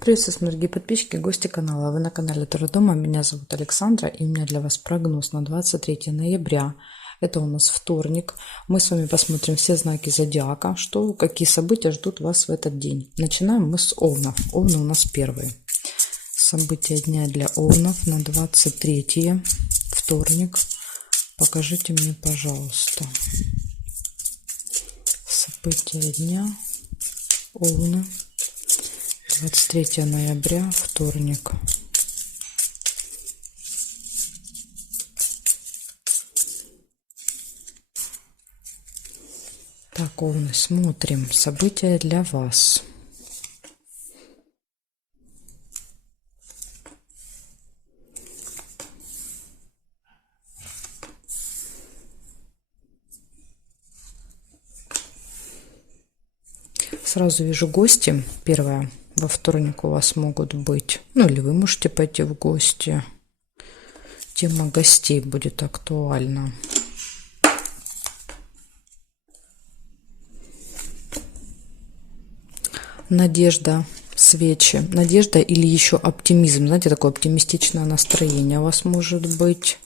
Приветствую, дорогие подписчики, гости канала. Вы на канале Таро Дома. Меня зовут Александра, и у меня для вас прогноз на 23 ноября. Это у нас вторник. Мы с вами посмотрим все знаки зодиака, какие события ждут вас в этот день. Начинаем мы с Овнов. Овны у нас первые. События дня для Овнов на 23 вторник. Покажите мне, пожалуйста, события дня Овны. 23 ноября, вторник. Так, Овны, смотрим события для вас. Сразу вижу гости. Первое. Во вторник у вас могут быть, или вы можете пойти в гости. Тема гостей будет актуальна. Надежда, свечи. Надежда или еще оптимизм. Знаете, такое оптимистичное настроение у вас может быть.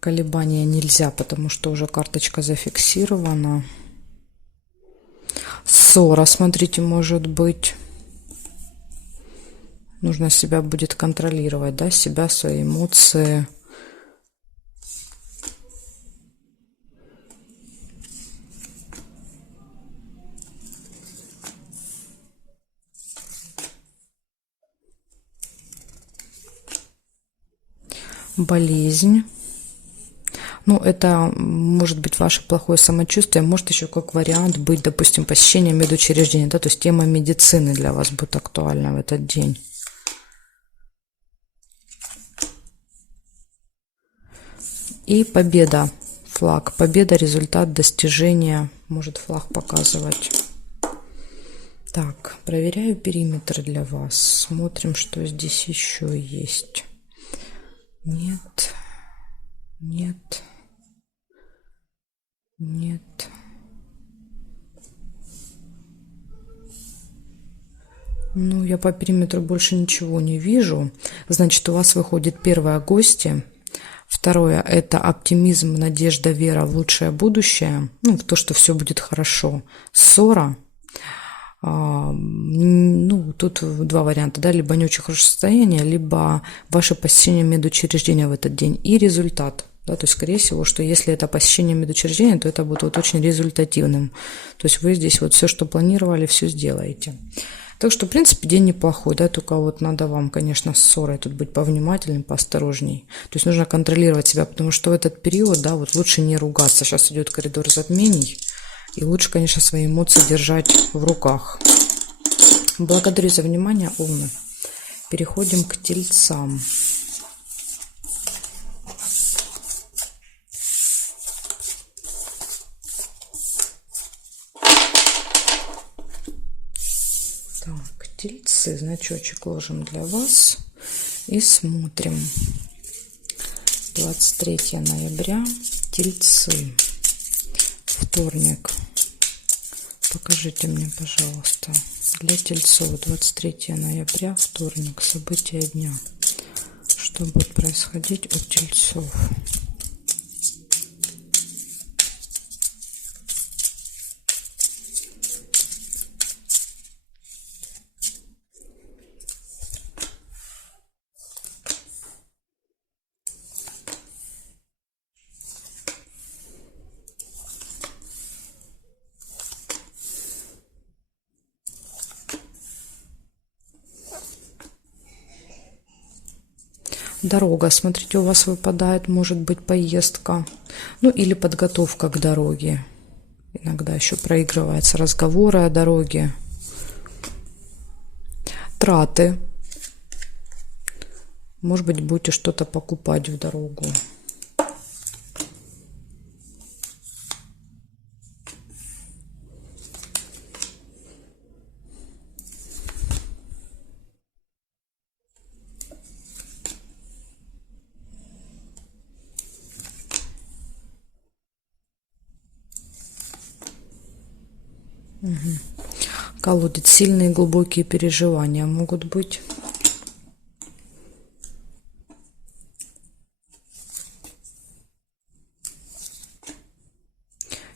Колебания нельзя, потому что уже карточка зафиксирована. Ссора, смотрите, может быть. Нужно себя будет контролировать, да, себя, свои эмоции. Болезнь. Это может быть ваше плохое самочувствие, может еще как вариант быть, допустим, посещение медучреждения, да, то есть тема медицины для вас будет актуальна в этот день. И победа, флаг, победа, результат, достижения, может флаг показывать. Так, проверяю периметр для вас, смотрим, что здесь еще есть. Нет, нет. Нет. Я по периметру больше ничего не вижу. Значит, у вас выходит первое гости. Второе – это оптимизм, надежда, вера в лучшее будущее. В то, что все будет хорошо. Ссора. Тут два варианта, да, либо не очень хорошее состояние, либо ваше посещение медучреждения в этот день. И результат. Да, то есть, скорее всего, что если это посещение медучреждения, то это будет очень результативным. То есть вы здесь все, что планировали, все сделаете. Так что, в принципе, день неплохой, да, только надо вам, конечно, с ссорой тут быть повнимательным, поосторожней. То есть нужно контролировать себя, потому что в этот период, да, лучше не ругаться. Сейчас идет коридор затмений, и лучше, конечно, свои эмоции держать в руках. Благодарю за внимание, Овны. Переходим к Тельцам. Тельцы, значочек ложим для вас и смотрим. 23 ноября, Тельцы, вторник. Покажите мне, пожалуйста, для Тельцов 23 ноября, вторник, события дня. Что будет происходить у Тельцов? Дорога, смотрите, у вас выпадает, может быть, поездка, или подготовка к дороге. Иногда еще проигрываются разговоры о дороге. Траты. Может быть, будете что-то покупать в дорогу. Колодец. Сильные глубокие переживания могут быть.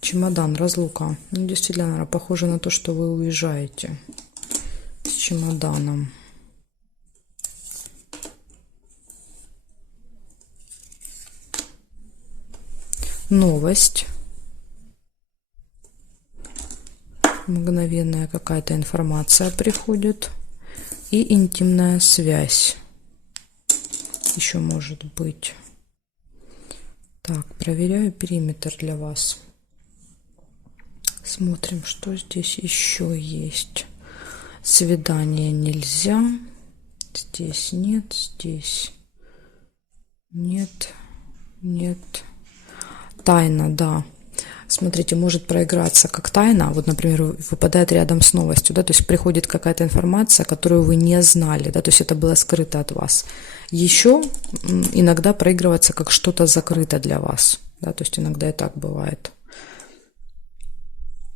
Чемодан, разлука. Ну, действительно, наверное, похоже на то, что вы уезжаете с чемоданом. Новость. Мгновенная какая-то информация приходит. И интимная связь. Еще может быть. Так, проверяю периметр для вас. Смотрим, что здесь еще есть. Свидание нельзя. Здесь нет, здесь нет, нет. Тайна, да. Смотрите, может проиграться как тайна. Вот, например, выпадает рядом с новостью, да, то есть приходит какая-то информация, которую вы не знали, да, то есть это было скрыто от вас. Еще иногда проигрывается как что-то закрыто для вас, да, то есть иногда и так бывает.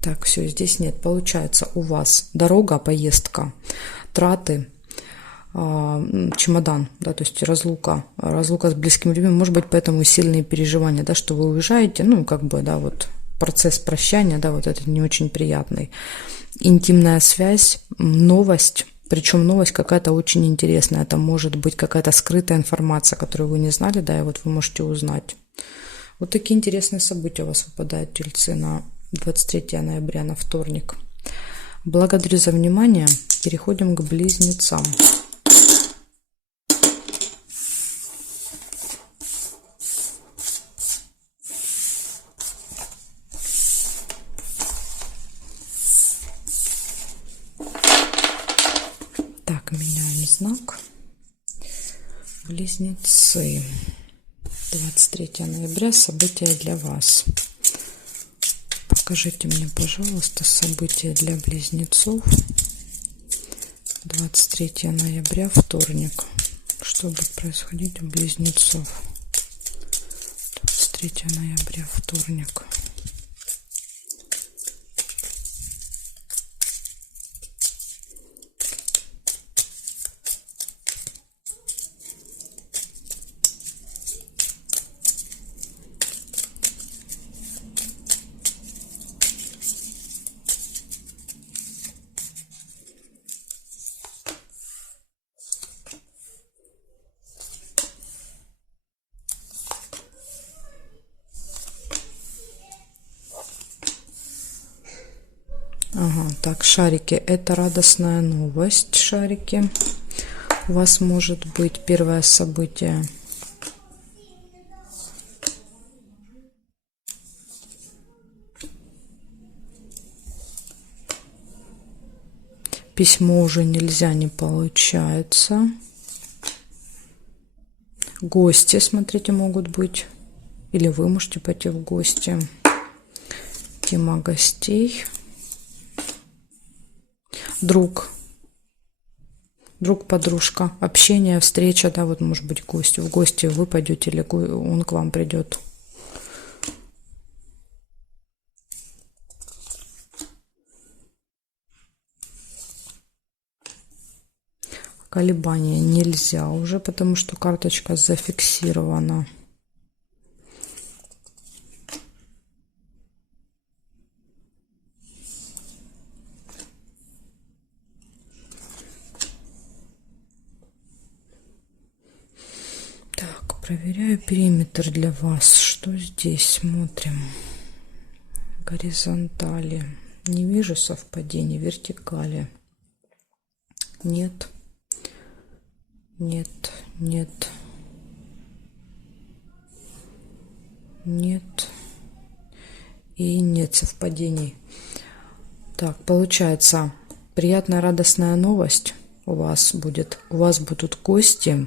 Так, все, здесь нет. Получается, у вас дорога, поездка, траты, чемодан, да, то есть разлука с близкими людьми, может быть, поэтому сильные переживания, да, что вы уезжаете, ну, как бы, да, вот процесс прощания, да, вот этот не очень приятный. Интимная связь, новость, причем новость какая-то очень интересная, это может быть какая-то скрытая информация, которую вы не знали, да, и вот вы можете узнать. Вот такие интересные события у вас выпадают, тельцы, на 23 ноября, на вторник. Благодарю за внимание. Переходим к близнецам. Так, меняем знак. Близнецы. 23 ноября. События для вас. Покажите мне, пожалуйста, события для близнецов. 23 ноября, вторник. Что будет происходить у близнецов? 23 ноября, вторник. Ага, так, шарики, это радостная новость, шарики. У вас может быть первое событие. Письмо уже нельзя, не получается. Гости, смотрите, могут быть. Или вы можете пойти в гости. Тема гостей. Друг, подружка, общение, встреча, да, вот может быть гость. В гости вы пойдете или он к вам придет. Колебания нельзя уже, потому что карточка зафиксирована. Проверяю периметр для вас. Что здесь? Смотрим. Горизонтали. Не вижу совпадений. Вертикали. Нет. Нет. Нет. Нет. И нет совпадений. Так, получается, приятная радостная новость у вас будет. У вас будут гости.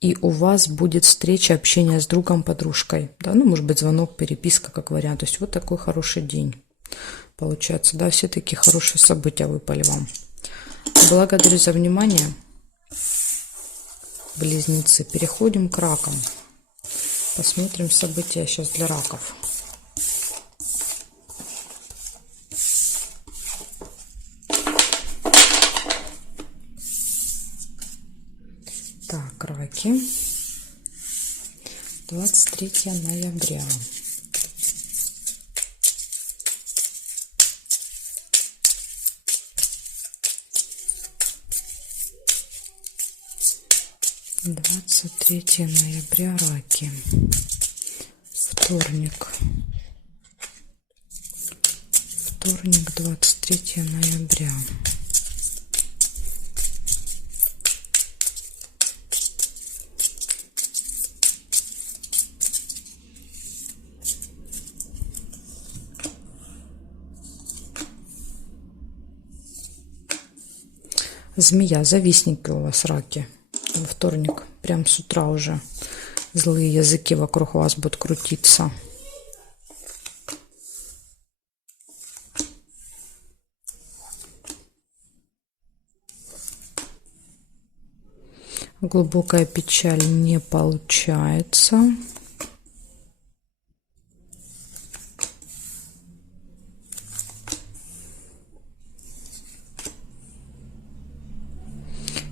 И у вас будет встреча, общение с другом, подружкой. Да, ну, может быть, звонок, переписка, как вариант. То есть вот такой хороший день получается. Да, все такие хорошие события выпали вам. Благодарю за внимание, близнецы. Переходим к ракам. Посмотрим события сейчас для раков. раки. 23 ноября. Двадцать 23 ноября, раки. Вторник. Вторник, 23 ноября. Змея, завистники у вас, раки. Во вторник, прям с утра уже злые языки вокруг вас будут крутиться. Глубокая печаль не получается.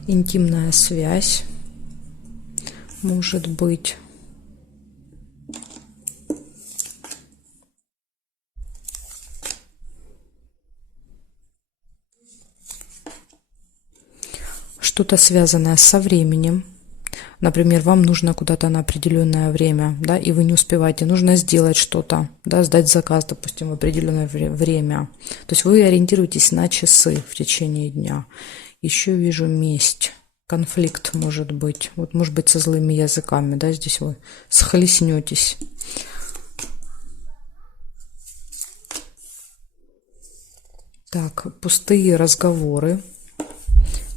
Интимная связь может быть. Что-то связанное со временем. Например, вам нужно куда-то на определенное время, да, и вы не успеваете. Нужно сделать что-то, да, сдать заказ, допустим, в определенное время. То есть вы ориентируетесь на часы в течение дня. Еще вижу месть, конфликт может быть. Вот может быть со злыми языками, да, здесь вы схлестнетесь. Так, пустые разговоры.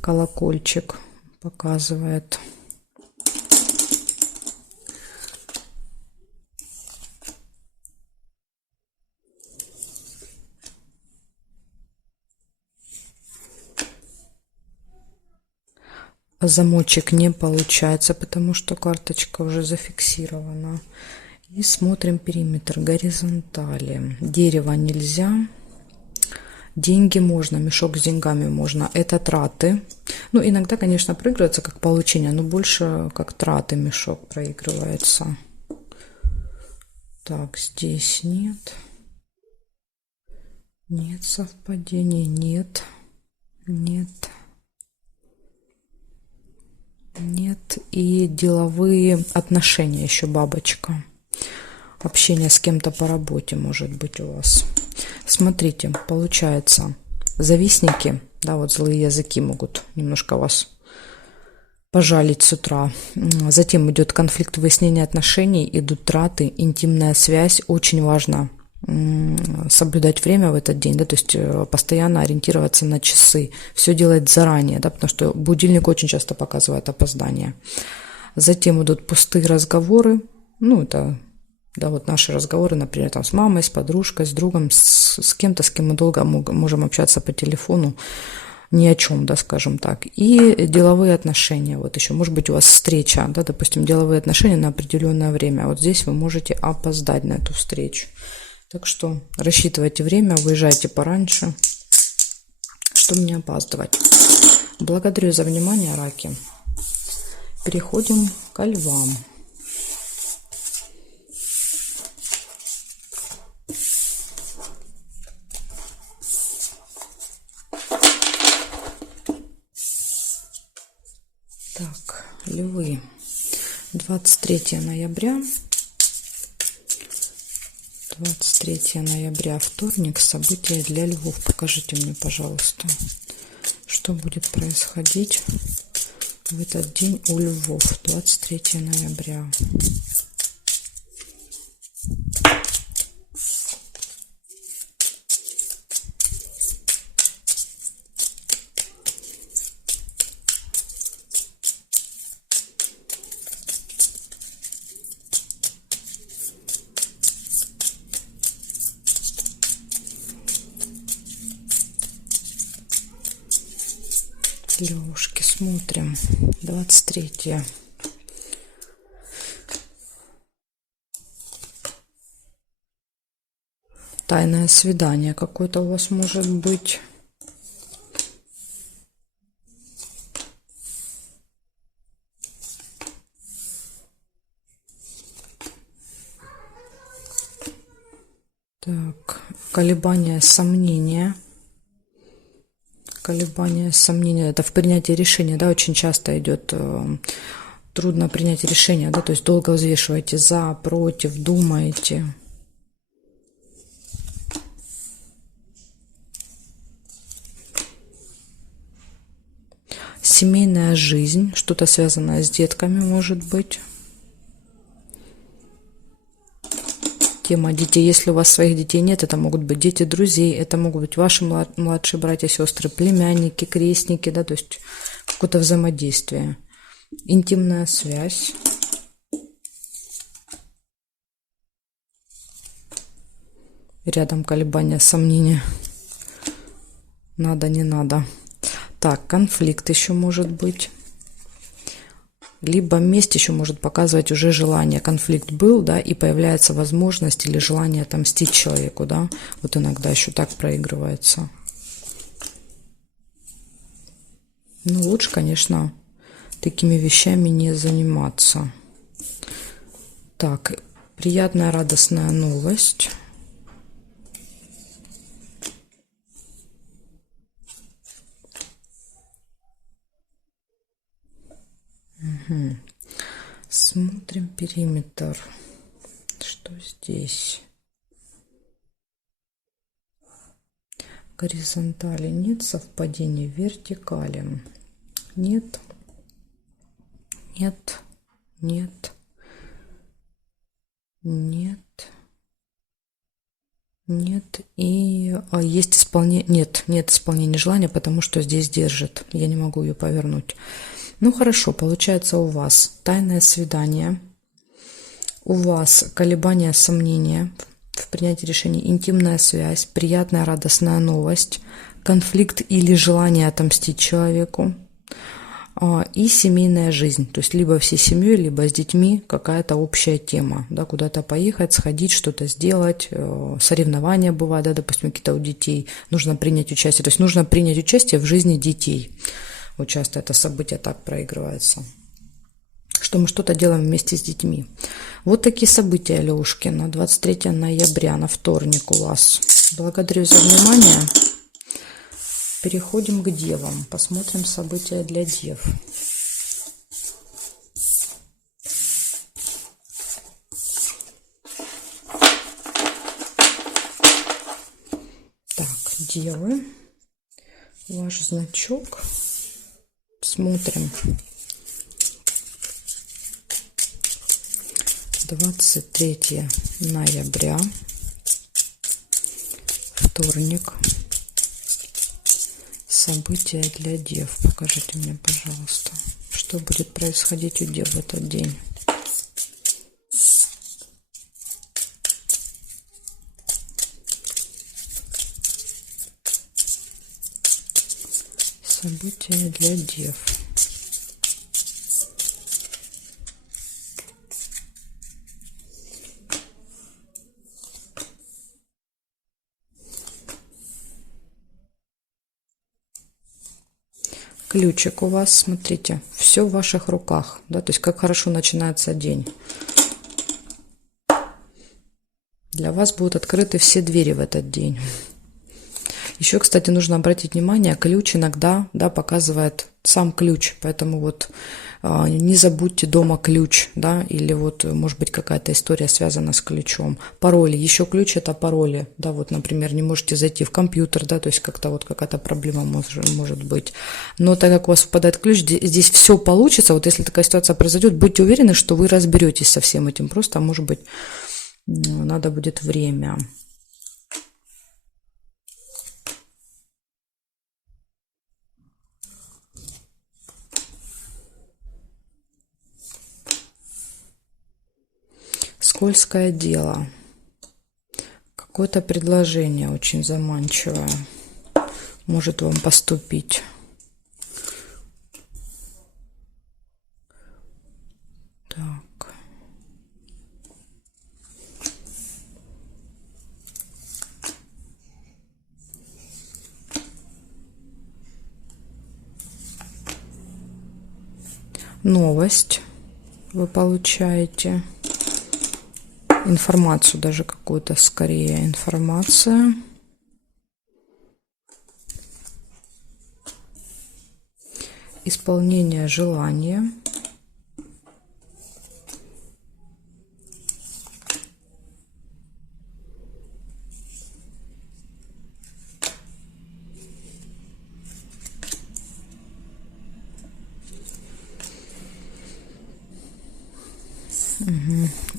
Колокольчик показывает. Замочек не получается, потому что карточка уже зафиксирована. И смотрим периметр, горизонтали. Дерево нельзя. Деньги можно, мешок с деньгами можно. Это траты. Ну, иногда, конечно, проигрывается как получение, но больше как траты мешок проигрывается. Так, здесь нет. Нет совпадения, нет. Нет. Нет. И деловые отношения еще, бабочка. Общение с кем-то по работе может быть у вас. Смотрите, получается, завистники, да, вот злые языки могут немножко вас пожалить с утра. Затем идет конфликт выяснения отношений, идут траты, интимная связь. Очень важно соблюдать время в этот день, да, то есть постоянно ориентироваться на часы, все делать заранее, да, потому что будильник очень часто показывает опоздание. Затем идут пустые разговоры, ну, это, да, вот наши разговоры, например, там с мамой, с подружкой, с другом, с кем-то, с кем мы долго можем общаться по телефону, ни о чем, да, скажем так. И деловые отношения, вот еще, может быть, у вас встреча, да, допустим, деловые отношения на определенное время, вот здесь вы можете опоздать на эту встречу. Так что рассчитывайте время, выезжайте пораньше, чтобы не опаздывать. Благодарю за внимание, раки. Переходим ко львам. Так, львы. 23 ноября. 23 ноября, вторник, события для львов. Покажите мне, пожалуйста, что будет происходить в этот день у львов. 23 ноября. Левушки, смотрим. 23. Тайное свидание какое-то у вас может быть. Так, колебания, сомнения. Колебания, сомнения. Это в принятии решения, да, очень часто идет. Трудно принять решение, да, то есть долго взвешиваете за, против, думаете. Семейная жизнь, что-то связанное с детками, может быть. Тема детей. Если у вас своих детей нет, это могут быть дети друзей, это могут быть ваши младшие братья, сестры, племянники, крестники, да, то есть какое-то взаимодействие. Интимная связь. Рядом колебания, сомнения. Надо, не надо. Так, конфликт еще может быть. Либо месть еще может показывать уже желание. Конфликт был, да, и появляется возможность или желание отомстить человеку, да. Вот иногда еще так проигрывается. Ну, лучше, конечно, такими вещами не заниматься. Так, приятная, радостная новость. Угу. Смотрим периметр. Что здесь? Горизонтали нет, совпадений в вертикали. Нет. Нет. Нет. Нет. Нет. И есть исполнение. Нет исполнения желания, потому что здесь держит. Я не могу ее повернуть. Ну хорошо, получается у вас тайное свидание, у вас колебания, сомнения в принятии решений, интимная связь, приятная, радостная новость, конфликт или желание отомстить человеку и семейная жизнь. То есть либо всей семьей, либо с детьми какая-то общая тема. Да, куда-то поехать, сходить, что-то сделать, соревнования бывают, да, допустим, какие-то у детей. Нужно принять участие. То есть нужно принять участие в жизни детей. Вот часто это событие так проигрывается, что мы что-то делаем вместе с детьми. Вот такие события, Левушки, на 23 ноября, на вторник у вас. Благодарю за внимание. Переходим к девам. Посмотрим события для дев. Так, девы. Ваш значок. Смотрим. 23 ноября. Вторник. События для дев. Покажите мне, пожалуйста, что будет происходить у дев в этот день. События для дев. Ключик у вас, смотрите, все в ваших руках, да, то есть как хорошо начинается день. Для вас будут открыты все двери в этот день. Еще, кстати, нужно обратить внимание, ключ иногда, да, показывает сам ключ, поэтому вот не забудьте дома ключ, да, или вот, может быть, какая-то история связана с ключом. Пароли, еще ключ это пароли, да, вот, например, не можете зайти в компьютер, да, то есть как-то вот какая-то проблема может быть. Но так как у вас выпадает ключ, здесь все получится, вот если такая ситуация произойдет, будьте уверены, что вы разберетесь со всем этим, просто, может быть, надо будет время. Скользкое дело. Какое-то предложение очень заманчивое может вам поступить. Так. Новость вы получаете. информацию, даже какую-то скорее информация. Исполнение желания.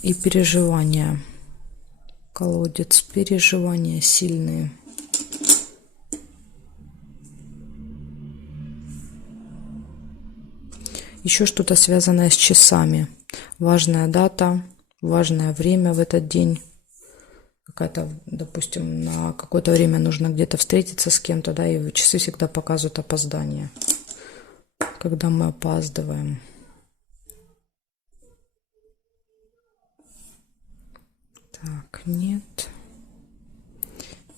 И переживания. Колодец. Переживания сильные. Еще что-то связанное с часами. Важная дата, важное время в этот день. Какая-то, допустим, на какое-то время нужно где-то встретиться с кем-то, да, и часы всегда показывают опоздание. Когда мы опаздываем. Так, нет.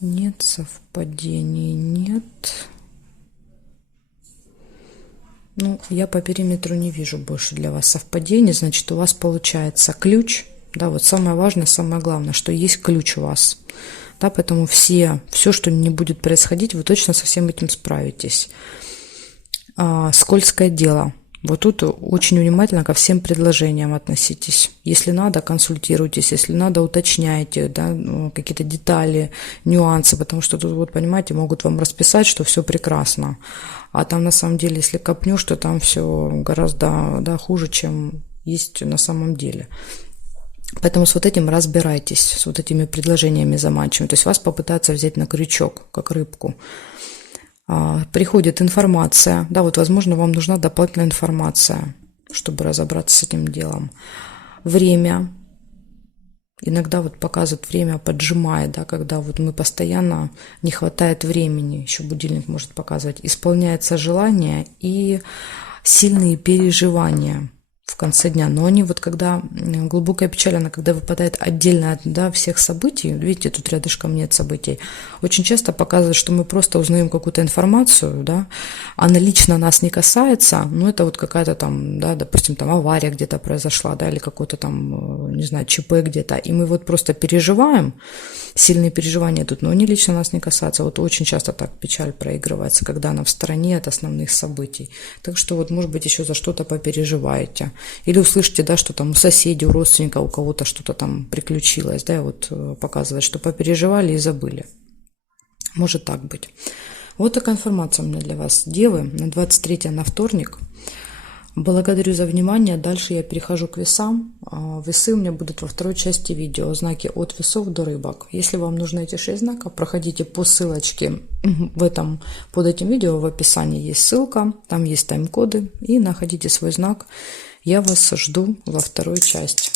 Нет совпадений, нет. Ну, я по периметру не вижу больше для вас совпадений. Значит, у вас получается ключ. Да, вот самое важное, самое главное, что есть ключ у вас. Да, поэтому все, что не будет происходить, вы точно со всем этим справитесь. Скользкое дело. Вот тут очень внимательно ко всем предложениям относитесь. Если надо, консультируйтесь, если надо, уточняйте, да, какие-то детали, нюансы, потому что тут, вот, понимаете, могут вам расписать, что все прекрасно. А там на самом деле, если копнешь, то там все гораздо, да, хуже, чем есть на самом деле. Поэтому с вот этим разбирайтесь, с вот этими предложениями заманчивыми. То есть вас попытаются взять на крючок, как рыбку. Приходит информация, да, вот, возможно, вам нужна дополнительная информация, чтобы разобраться с этим делом. Время. Иногда вот показывает время, поджимает, да, когда вот мы постоянно не хватает времени, еще будильник может показывать. Исполняется желание и сильные переживания в конце дня. Но они вот когда, глубокая печаль, она когда выпадает отдельно от, да, всех событий, видите, тут рядышком нет событий, очень часто показывает, что мы просто узнаем какую-то информацию, да, она лично нас не касается, но это вот какая-то там, да, допустим, там авария где-то произошла, да, или какой-то там, не знаю, ЧП где-то, и мы вот просто переживаем, сильные переживания тут, но они лично нас не касаются. Вот очень часто так печаль проигрывается, когда она в стороне от основных событий. Так что вот, может быть, еще за что-то попереживаете. Или услышите, да, что там у соседей, у родственников, у кого-то что-то там приключилось, да, и вот показывает, что попереживали и забыли. Может так быть. Вот такая информация у меня для вас, девы, на 23 на вторник. Благодарю за внимание. Дальше я перехожу к весам. Весы у меня будут во второй части видео. Знаки от весов до рыбок. Если вам нужны эти 6 знаков, проходите по ссылочке под этим видео. В описании есть ссылка. Там есть тайм-коды. И находите свой знак. Я вас жду во второй части.